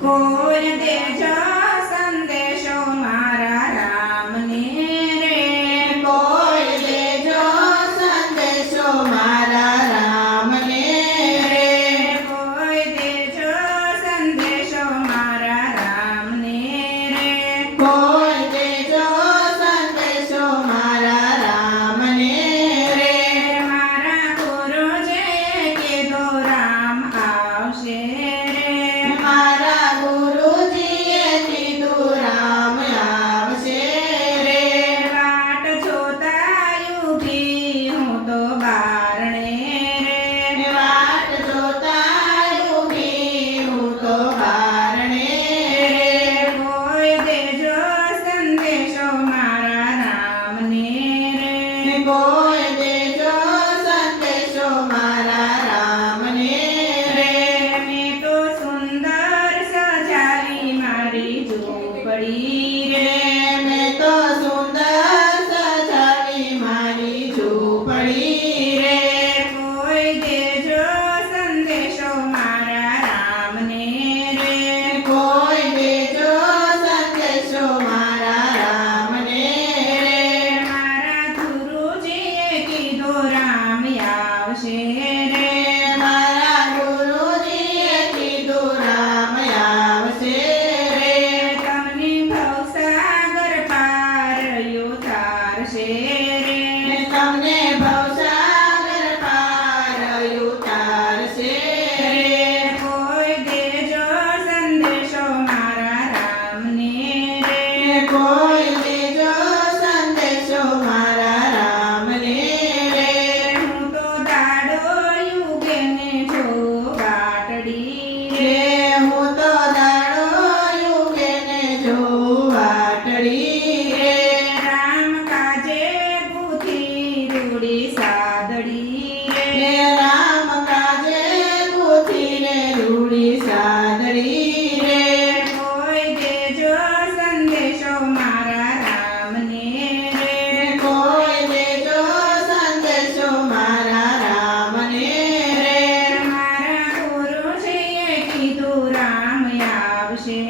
કોઈ દેજો સંદેશો મારા રામને રે કોઈ દેજો સંદેશો મારા રામને રે કોઈ દેજો સંદેશો મારા રામને રે કોઈ દેજો સંદેશો મારા રામને રે મારા ગુરુજીએ કીધું રામ આવશે રે મારા ગુરુજીએ કીધું રામ આવશે રે વાટ જોતા ઊભી હું તો બારણે રે વાટ જોતા ઊભી હું તો બારણે રે કોઈ દેજો સંદેશો મારા રામને રે કોઈ દેજો સંદેશો મારા રામને રે મેં તો સુંદર સજાવી મારી ઝૂંપડી રે મેં તો સુંદર સજાવી મારી ઝૂંપડી રે કોઈ દેજો સંદેશો મારા રામને રે કોઈ દેજો સંદેશો મારા રામને રે મારા ગુરુજીએ કીધું રામ આવશે રે મારા ગુરુજીએ કીધું રામ આવશે રે તમને ભવસાગર પાર ઉતારશે રે તમને ભવસાગર પાર ઉતારશે રે કોઈ દેજો સંદેશો મારા રામને રે કોઈ દેજો સંદેશો મારા રામને રે હું તો દાડો યુગે ને જો વાટડી રે રે હું તો દાડો યુગે ને જોઉં વાટડી રે રામ કાજે ગુથી રૂડી સાદડી રે રે રામ કાજે ગૂંથીને રૂડી સાદડી રે કોઈ દેજો સંદેશો મારા રામને રે કોઈ દેજો સંદેશો મારા રામને રે મારા ગુરુજીએ કીધું રામ આવશે